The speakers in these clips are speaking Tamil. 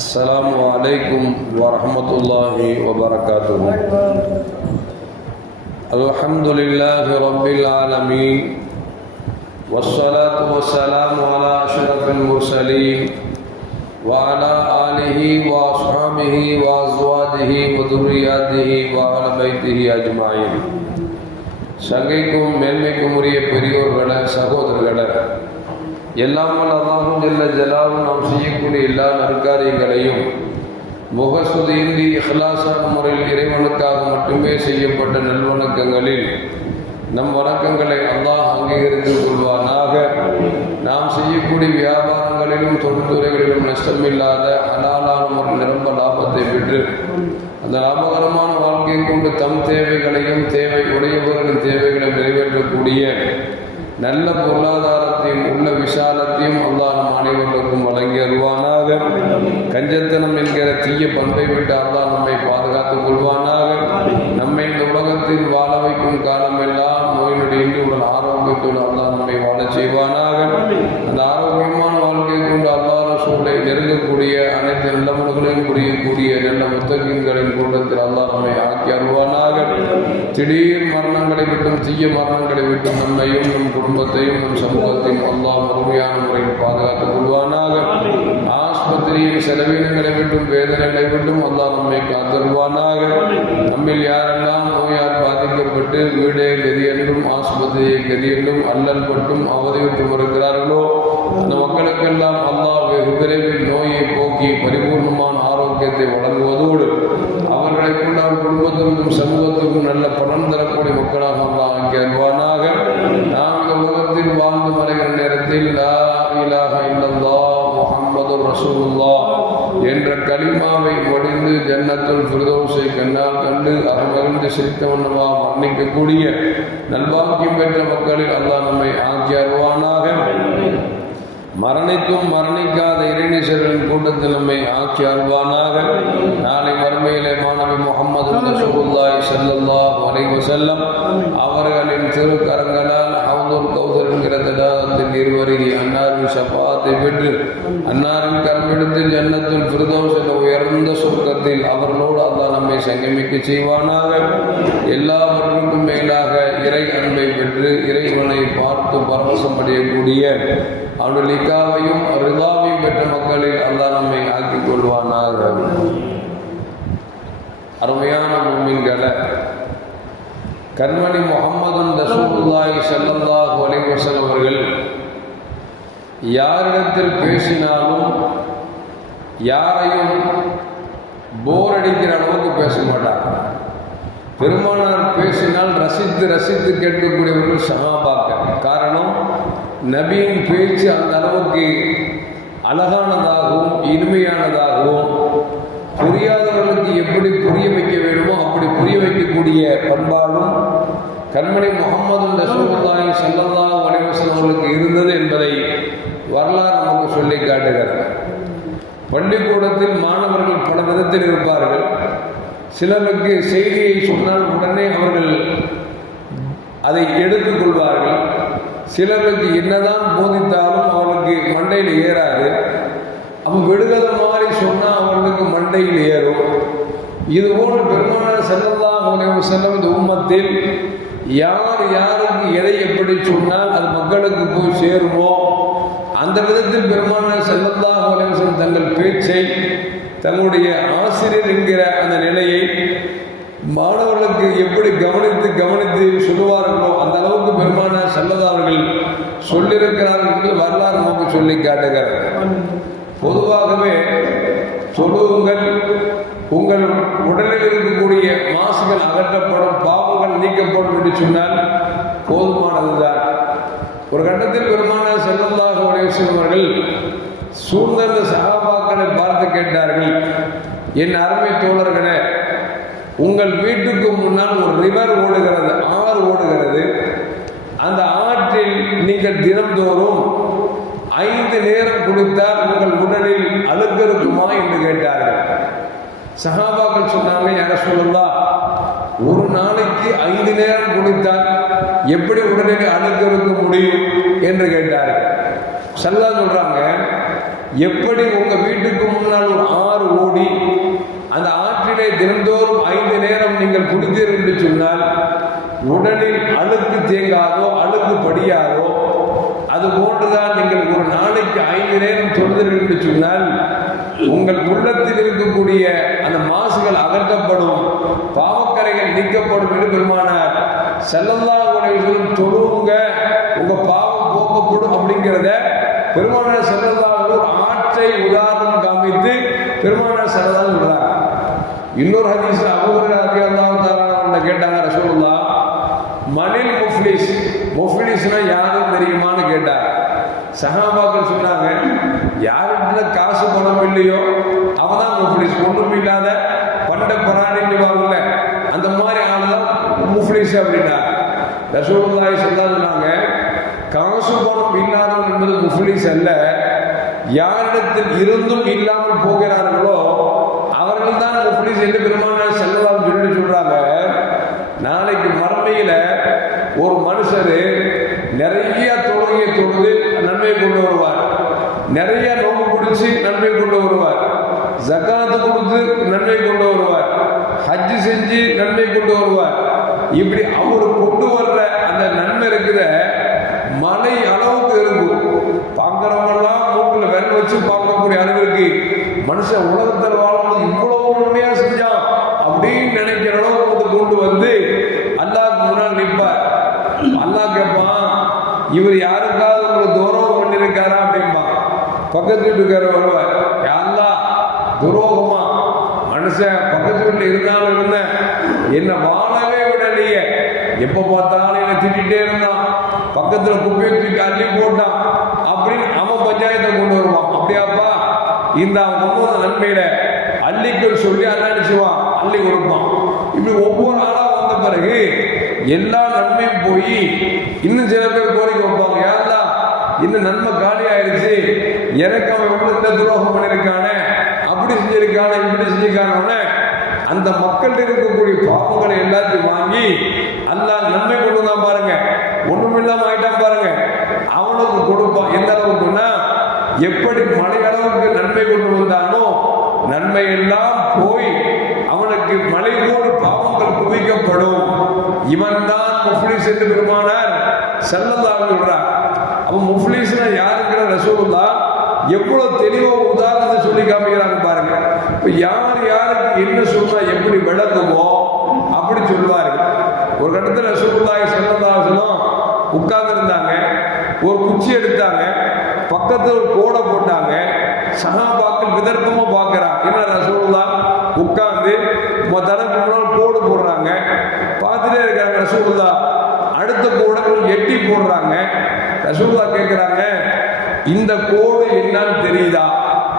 السلام علیکم ورحمت اللہ وبرکاتہ الحمدللہ رب العالمین والصلاة والسلام على اشرف المرسلین وعلى آلہ واصحابہ وازوادہ وذریاتہ وعلى بیتہ اجمعین سنگکم میلمکم ریے پریو எல்லாம் அல்லாஹும் ஜெல்ல ஜலாலும் நாம் செய்யக்கூடிய எல்லா நற்காரியங்களையும் முகஸ்துதியின்றி இஹ்லாசான முறையில் இறைவனுக்காக மட்டுமே செய்யப்பட்ட நல்வணக்கங்களில் நம் வணக்கங்களை அல்லாஹ் அங்கீகரித்து கொள்வானாக. நாம் செய்யக்கூடிய வியாபாரங்களிலும் தொழில்துறைகளிலும் நஷ்டமில்லாத ஹலாலான ஒரு நிரம்ப லாபத்தை பெற்று அந்த லாபகரமான வாழ்க்கையை கொண்டு தம் தேவைகளையும் தேவை உடையவர்களின் தேவைகளை நிறைவேற்றக்கூடிய நல்ல பொருளாதாரத்தையும் உள்ள விசாலத்தையும் அல்லாஹ் அனைவர்களுக்கும் வழங்கி அருவானாக கஞ்சத்தனம் என்கிற தீய பண்பை விட்டு அல்லாஹ் நம்மை பாதுகாத்துக் கொள்வானாக. நம்மை இந்த உலகத்தில் வாழ வைக்கும் காலம் எல்லாம் நொடியின்றி உடல் ஆரோக்கியத்தோடு அல்லாஹ் நம்மை வாழ செய்வானாக. அந்த ஆரோக்கியமான இருக்கக்கூடிய அனைத்து நல்லவர்களையும் புரியக்கூடிய நல்ல முத்தகங்களின் கூட்டத்தில் அல்லாஹ் நம்மை ஆக்கி அருவானாக திடீர் மரணங்களை விட்டும் தீய மரணங்களை விட்டும் நம்மையும் நம் குடும்பத்தையும் நம் சமூகத்தையும் அல்லா முழுமையான முறையில் பாதுகாத்துக் கொள்வானாக. ஆஸ்பத்திரியின் செலவினங்களை விட்டும் வேதனைகளை விட்டும் அல்லா நம்மை காத்தருவானாக நம்மில் யாரெல்லாம் நோயால் விட்டு வீடே கதி என்றும் ஆஸ்பத்திரியை கதி என்றும் அல்லல் பட்டும் அவதிவிட்டு இருக்கிறார்களோ அந்த மக்களுக்கெல்லாம் அல்லாஹ் வெகு விரைவில் நோயை போக்கி பரிபூர்ணமான ஆரோக்கியத்தை வழங்குவதோடு அவர்களை கொண்டு அவர் குடும்பத்திற்கும் சமூகத்துக்கும் நல்ல பலன் தரக்கூடிய மக்களாக அல்லாஹ் ஆக்கி நாங்கள் நாம் உலகத்தில் வாழ்ந்து மறைகிற நேரத்தில் லா இலாஹ முஹம்மது ரசூலுல்லாஹ் என்ற கலிமாவை முடிந்து ஜன்னத்துல் ஃபிரதோசை கண்ணால் கண்டு அகமகிழ்ந்து சிரித்தவண்ணமா மரணிக்கக்கூடிய நல்வாக்கியம் பெற்ற மக்களில் அல்லாஹ் நம்மை ஆக்கி அருவானாக மரணித்தும் மரணிக்காத இறைநீசர்களின் கூட்டத்தில் நம்மை ஆக்கி அருவானாக நாளை மறுமையிலே மாணவி முகமது ரசூலுல்லாஹி செல்லல்லா வரைவு செல்லம் அவர்களின் திருக்கரங்களால் ஹவுதுல் கௌசர் என்கிற தடாகத்தின் இருவருகி ஷபாத்தை பெற்று அன்னாரின் கரமெடுத்து ஜன்னத்தில் ஃபிர்தௌஸ் என்ற உயர்ந்த சொர்க்கத்தில் அவர்களோடு அல்லாஹ் நம்மை சங்கமிக்க செய்வானாக. எல்லாவற்றுக்கும் மேலாக இறை அன்பை பெற்று இறைவனை பார்த்து பரவசம் அடையக்கூடிய அவனுடைய லிக்காவையும் ரிதாவையும் பெற்ற மக்களில் அல்லாஹ் நம்மை ஆக்கிக் கொள்வானாக. அருமையான மும்மின்களை கண்மணி முகமது இந்த ஸல்லல்லாஹு அலைஹி அவர்கள் யாரிடத்தில் பேசினாலும் யாரையும் போர் அடிக்கிற அளவுக்கு பேச மாட்டார் பெருமானார் பேசினால் ரசித்து ரசித்து கேட்கக்கூடியவர்கள் சகாபாக்கள். காரணம் நபியின் பேச்சு அந்த அளவுக்கு அழகானதாகவும் இனிமையானதாகவும் புரியாதவர்களுக்கு எப்படி புரிய வைக்க வேண்டுமோ அப்படி புரிய வைக்கக்கூடிய பண்பாடும் கண்மணி முகமது ரசூலுல்லாஹி ஸல்லல்லாஹு அலைஹி அவர்களுக்கு இருந்தது என்பதை வரலாறு நமக்கு சொல்லி காட்டுகிறது பள்ளிக்கூடத்தில் மாணவர்கள் பல விதத்தில் இருப்பார்கள். சிலருக்கு செய்தியை சொன்னால் உடனே அவர்கள் அதை எடுத்துக்கொள்வார்கள் சிலருக்கு என்னதான் போதித்தாலும் அவர்களுக்கு மண்டையில் ஏறாது. அப்போ விடுகத மாதிரி சொன்னால் அவர்களுக்கு மண்டையில் ஏறும். இதுபோல் பெருமான செல்லதாக செல்லும் இந்த உம்மத்தில் யார் யாருக்கு எதை எப்படி சொன்னால் அது மக்களுக்கு போய் சேருமோ அந்த விதத்தில் பெருமான செல்லதாக தங்கள் பேச்சை தங்களுடைய ஆசிரியர் என்கிற அந்த நிலையை மாணவர்களுக்கு எப்படி கவனித்து கவனித்து சொல்லுவார்களோ அந்த அளவுக்கு பெருமான செல்லதா அவர்கள் சொல்லியிருக்கிறார்கள் என்று வரலாறு நமக்கு சொல்லி காட்டுகிறார் பொதுவாகவே தொழுவுங்கள் உங்கள் உடலில் இருக்கக்கூடிய மாசுகள் அகற்றப்படும் பாவங்கள் நீக்கப்படும் என்று சொன்னால் போதுமானதுதான். ஒரு கட்டத்தில் பெருமான செல்லந்தாக உடைய சூழ்ந்த சகாபாக்களை பார்த்து கேட்டார்கள் என் அருமை தோழர்களே உங்கள் வீட்டுக்கு முன்னால் ஒரு ரிவர் ஓடுகிறது ஆறு ஓடுகிறது. அந்த ஆற்றில் நீங்கள் தினந்தோறும் ஐந்து நேரம் குடித்தால் உங்கள் உடலில் அழுக்கு இருக்குமா? என்று கேட்டார்கள். சகாபாக்கள் சொன்னாங்க யார சொல்லுங்களா ஒரு நாளைக்கு ஐந்து நேரம் குளித்தால் எப்படி உடனடி அணுந்திருக்க முடியும் என்று கேட்டார். சல்லா சொல்றாங்க எப்படி உங்க வீட்டுக்கு முன்னால் ஒரு ஆறு ஓடி அந்த ஆற்றினை தினந்தோறும் ஐந்து நேரம் நீங்கள் குடித்தீர் என்று சொன்னால் உடலில் அழுக்கு தேங்காதோ அழுக்கு படியாதோ அது போன்றுதான் நீங்கள் ஒரு நாளைக்கு ஐந்து நேரம் தொழுதீர்கள் என்று சொன்னால் உங்கள் உள்ளத்தில் இருக்கக்கூடிய அந்த மாசுகள் அகற்றப்படும் பாவக்கரைகள் நீக்கப்படும் என்று பெருமானார் செல்லல்லா உடையவர்களும் தொழுவுங்க உங்க பாவம் போக்கப்படும் அப்படிங்கிறத பெருமானார் செல்லல்லா ஆற்றை உதாரணம் காமித்து பெருமானார் செல்லதா சொல்றாங்க இன்னொரு ஹதீஸ் அபுஹரா அல்லாஹ் தாரா கேட்டாங்க ரசூலுல்லா மனில் முஃப்லிஸ் முஃப்லிஸ்னா யாரும் தெரியுமான கேட்டார் சகாபாக்கள் சொன்னாங்க யார்கிட்ட காசு பணம் இல்லையோ அவன் தான் முஃப்லிஸ். ஒன்றும் இல்லாத பண்ட பராணிக்குவாங்கல்ல அந்த மாதிரி ஆளுதான் அப்படின்னா சொன்னாங்க காசு பணம் இல்லாதவன் என்பது முஃப்லிஸ் அல்ல. யாரிடத்தில் இருந்தும் இல்லாமல் போகிறார்களோ அவர்கள் தான் முஃப்லிஸ் என்று பெருமானார் செல்லலாம் சொல்லி சொல்றாங்க. நாளைக்கு மறுமையில ஒரு மனுஷர் நிறைய தொழுது நன்மை கொண்டு வருவார் நிறைய நோம்பு பிடிச்சி நன்மை கொண்டு வருவார் ஜகாத்து கொடுத்து நன்மை கொண்டு வருவார் ஹஜ்ஜு செஞ்சு நன்மை கொண்டு வருவார் இப்படி அவர் கொண்டு வர்ற அந்த நன்மை இருக்கிற மலை அளவுக்கு இருக்கும் பார்க்குறவங்கெல்லாம் மூக்கில் வெள்ள வச்சு பார்க்கக்கூடிய அளவிற்கு மனுஷன் உலகத்தில் வாழும்போது இவ்வளவு உண்மையா செஞ்சான் அப்படின்னு நினைக்கிற அளவுக்கு வந்து கொண்டு வந்து அல்லாஹ் முன்னால் நிற்பார் அல்லாஹ் கேட்பான் இவர் யார்? இருக்காரா அப்படின்பா பக்கத்து வீட்டுக்கார வருவார் யாருலா துரோகமா? மனுஷன் பக்கத்து வீட்டில் இருந்தாலும் இருந்தேன் என்ன வாழவே விடலையே. எப்போ பார்த்தாலும் என்ன திட்டிகிட்டே இருந்தான். பக்கத்துல குப்பையை தூக்கி அள்ளி போட்டான். அப்படின்னு அவன் பஞ்சாயத்தை கொண்டு வருவான். அப்படியாப்பா? இந்த அவன் கொண்டு நன்மையில அள்ளிக்கள் சொல்லி அதான் அள்ளி கொடுப்பான். இப்படி ஒவ்வொரு ஆளா வந்த பிறகு எல்லா நன்மையும் போய் இன்னும் சில பேர் கோரிக்கை வைப்பாங்க. யாருலா இன்னும் நன்மை காலி ஆயிடுச்சு. எனக்கு அவன் எவ்வளவு இந்த துரோகம் பண்ணியிருக்கானே அப்படி செஞ்சிருக்கானே இப்படி செஞ்சிருக்கானே அந்த மக்கள்கிட்ட இருக்கக்கூடிய பாவங்களை எல்லாத்தையும் வாங்கி அல்லாஹ் நன்மை கொண்டு தான் பாருங்க. ஒண்ணுமில்லாம ஆயிட்டான் பாருங்க. அவனுக்கு கொடுப்பான் எந்த அளவுக்குன்னா எப்படி மழை அளவுக்கு நன்மை கொண்டு வந்தானோ நன்மை எல்லாம் போய் அவனுக்கு மலை போடு பாவங்கள் குவிக்கப்படும். இவன் தான் முஃப்லிஸ் என்று பெருமானார் செல்லதாக சொல்றான் அப்போ முஃப்லீஸ்னா யாருங்கிற ரசூலுல்லா எவ்வளவு தெளிவா உதாரணத்தை சொல்லி காமிக்கிறாங்க பாருங்க. இப்போ யார் யாருக்கு என்ன சொன்னா எப்படி விளக்குமோ அப்படி சொல்லுவாரு ஒரு கட்டத்தில் ரசூலுல்லாஹி ஸல்லல்லாஹு உட்கார்ந்துருந்தாங்க. இருந்தாங்க ஒரு குச்சி எடுத்தாங்க. பக்கத்தில் ஒரு கோடை போட்டாங்க. சகாபாக்கள் விதர்ப்பமா பார்க்கறாங்க. என்ன ரசூலுல்லா? உட்கார்ந்து தனக்கு முன்னால் கோடு போடுறாங்க. பார்த்துட்டே இருக்காங்க ரசூலுல்லா. அடுத்த கோடை எட்டி போடுறாங்க. ரசூல்லா கேட்குறாங்க இந்த கோடு என்னன்னு தெரியுதா?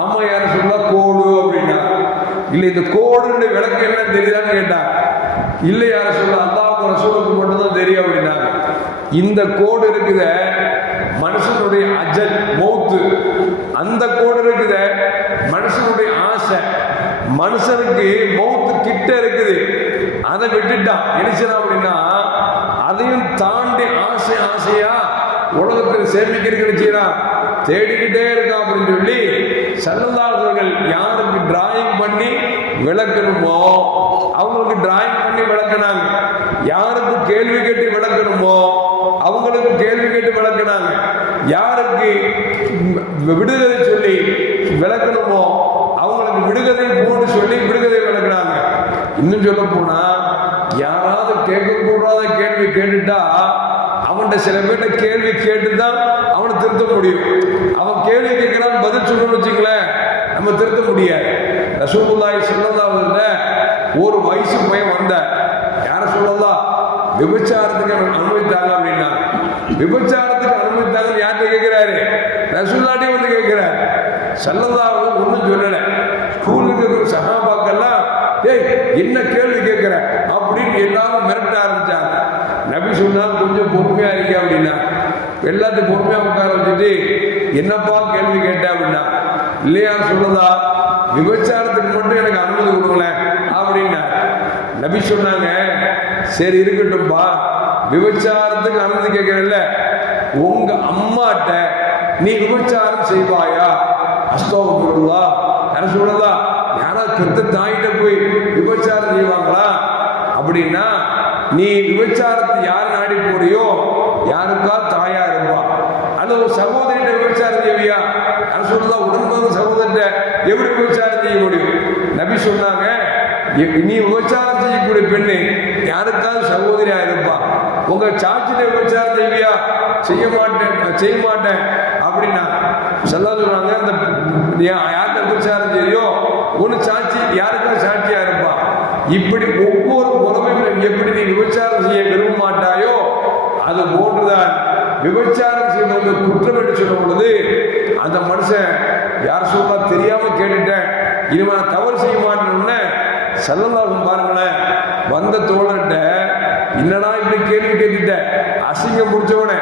ஆமா யார சொல்ல கோடு அப்படின்னா. இல்ல இந்த கோடுன்னு விளக்கு என்னன்னு தெரியுதான்னு கேட்டாங்க இல்லை யார சொல்ல அல்லாவுக்கு ரசூலுக்கு மட்டும்தான் தெரியும் அப்படின்னாங்க இந்த கோடு இருக்குத மனுஷனுடைய அஜல் மௌத்து. அந்த கோடு இருக்குத மனுஷனுடைய ஆசை. மனுஷனுக்கு மௌத்து கிட்ட இருக்குது. அதை விட்டுட்டான். என்ன அப்படின்னா அதையும் தாண்டி ஆசை ஆசையா உலகத்தில் சேமிக்கிறதுக்கு செய்யறான் தேடிக்கிட்டே இருக்கா அப்படின்னு சொல்லி சல்லல்லாதவர்கள் யாருக்கு டிராயிங் பண்ணி விளக்கணுமோ அவங்களுக்கு டிராயிங் பண்ணி விளக்கினாங்க. யாருக்கு கேள்வி கேட்டு விளக்கணுமோ அவங்களுக்கு கேள்வி கேட்டு விளக்கினாங்க. யாருக்கு விடுதலை சொல்லி விளக்கணுமோ அவங்களுக்கு விடுகதை போட்டு சொல்லி விடுகதை விளக்குனாங்க. இன்னும் சொல்ல போனா யாராவது கேட்கக்கூடாத கேள்வி கேட்டுட்டா அவன்கிட்ட சில பேர்ட்ட கேள்வி கேட்டுதான் அவனை திருத்த முடியும். அவன் கேள்வி கேட்கிறான் பதில் சொல்லணும்னு வச்சுங்களேன் நம்ம திருத்த முடியாது. ரசூல்லாய் ஸல்லல்லாஹு ஒரு வயசு பையன் வந்த யார சொல்லலாம்? விபச்சாரத்துக்கு அனுமதித்தாங்க அப்படின்னா? விபச்சாரத்துக்கு அனுமதித்தாங்க யார்கிட்ட கேட்கிறாரு? ரசூல்லாட்டே வந்து கேட்கிறாரு. சல்லதாவது ஒன்றும் சொல்லலை. ஸ்கூலுக்கு சகாபாக்கெல்லாம் ஏய் என்ன கேள்வி கேட்கிற? அப்படின்னு எல்லாரும் மிரட்ட ஆரம்பிச்சாங்க நபி சொன்னா கேட்க அப்படின்னா எல்லாத்தையும் பொறுமையா உட்கார வச்சுட்டு என்னப்பா கேள்வி கேட்டேன் அப்படின்னா இல்லையா சொல்லுதா விபச்சாரத்துக்கு மட்டும் எனக்கு அனுமதி கொடுங்களேன் அப்படின்னா நபி சொன்னாங்க சரி இருக்கட்டும்பா விபச்சாரத்துக்கு அனுமதி கேட்கிறல்ல உங்க அம்மாட்ட நீ விபச்சாரம் செய்வாயா? அஸ்தோபுருல்லா யார சொல்லதா யாரா பெத்த தாயிட்ட போய் விபச்சாரம் செய்வாங்களா? அப்படின்னா நீ விபச்சாரத்தை யார் நாடி போறியோ யாருக்கா தாயா இருப்பா அல்லது ஒரு சகோதரிட்ட விபச்சாரம் செய்வியா யார சொல்லதா உடன்பது சகோதரிட்ட எப்படி விபச்சாரம் செய்ய முடியும்? நபி சொன்னாங்க நீ விபச்சாரம் செய்யக்கூடிய பெண்ணு யாருக்காவது சகோதரியா இருப்பா? உங்க சாட்சியில விபச்சாரம் செய்வியா செய்ய மாட்டேன் செய்ய மாட்டேன். அப்படின்னா சொல்ல சொல்றாங்க அந்த நீ யார்கிட்ட விபச்சாரம் செய்யோ ஒன்று சாட்சி யாருக்காவது சாட்சியா இருப்பா? இப்படி ஒவ்வொரு உறவையும் எப்படி நீ விபச்சாரம் செய்ய விரும்ப மாட்டாயோ அது போன்றுதான். விபச்சாரம் செய்வது குற்றம் என்று சொல்லும் பொழுது அந்த மனுஷன் யார் சொன்னா தெரியாம கேட்டுட்டேன். இனிமே நான் தவறு செய்ய மாட்டேன்னு செல்லந்தாகும் பாருங்களேன் வந்த தோழர்கிட்ட என்னடா இப்படி கேள்வி கேட்டுட்ட? அசிங்கம் முடிச்சவன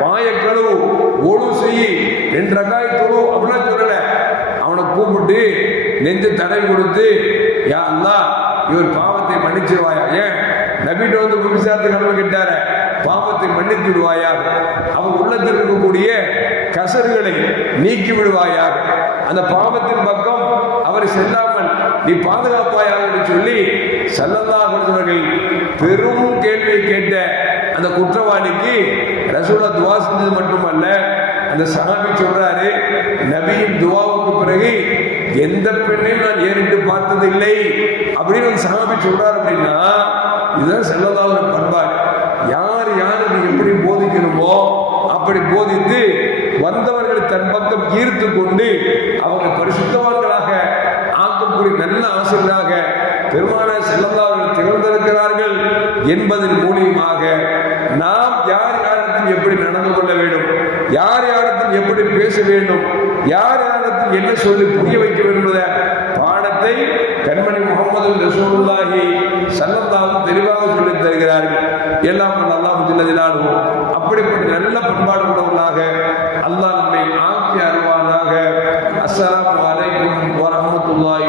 வாய கழுவு ஒழு செய்ய ரெண்டு ரகாய் தொழு அப்படிலாம் சொல்லல. அவனை கூப்பிட்டு நெஞ்சு தடை கொடுத்து யா அல்லா இவர் பாவத்தை மன்னிச்சிருவாயா? ஏன்? நபிட்டு வந்து விபச்சாரத்தை கடவுள் கேட்டாரு பாவத்தை மன்னித்து விடுவாயாக அவன் உள்ளத்தில் இருக்கக்கூடிய கசர்களை நீக்கி விடுவாயாக அந்த பாவத்தின் பக்கம் அவரை செல்லாமல் நீ பாதுகாப்பாயாக என்று சொல்லி சல்லல்லாஹு அலைஹி பெரும் கேள்வியை கேட்ட அந்த குற்றவாளிக்கு ரசூலா துவா செஞ்சது மட்டுமல்ல அந்த சகாபி சொல்றாரு நபியின் துவாவுக்கு பிறகு எந்த பெண்ணையும் நான் ஏறிட்டு பார்த்ததில்லை அப்படின்னு சகாபி சொல்றாரு அப்படின்னா இதுதான் செல்லதாவுடைய பண்பாடு யார் யாருக்கு எப்படி போதிக்கணுமோ அப்படி போதித்து வந்தவர்களை தன் பக்கம் ஈர்த்து கொண்டு அவங்க பரிசுத்தவான்களாக ஆக்கக்கூடிய நல்ல ஆசிரியராக பெருமான செல்லதாவர்கள் திகழ்ந்திருக்கிறார்கள் என்பதன் மூலியமாக நாம் யார் யாரிடத்தில் எப்படி நடந்து கொள்ள வேண்டும் யார் யாரிடத்தில் எப்படி பேச வேண்டும் யார் யாரிடத்தில் என்ன சொல்லி புரிய வைக்க வேண்டும் பாடத்தை கண்மணி முகமது ரசூலுல்லாஹி சல்லந்தாவும் தெளிவாக சொல்லித் தருகிறார்கள். எல்லாம் அல்லாஹ் ஜில்லதிலாடுவோம் அப்படிப்பட்ட நல்ல பண்பாடு உள்ளவர்களாக அல்லாஹ் நம்மை ஆக்கி அருவானாக அஸ்லாம் அலைக்கும் வரஹ்மத்துல்லாஹி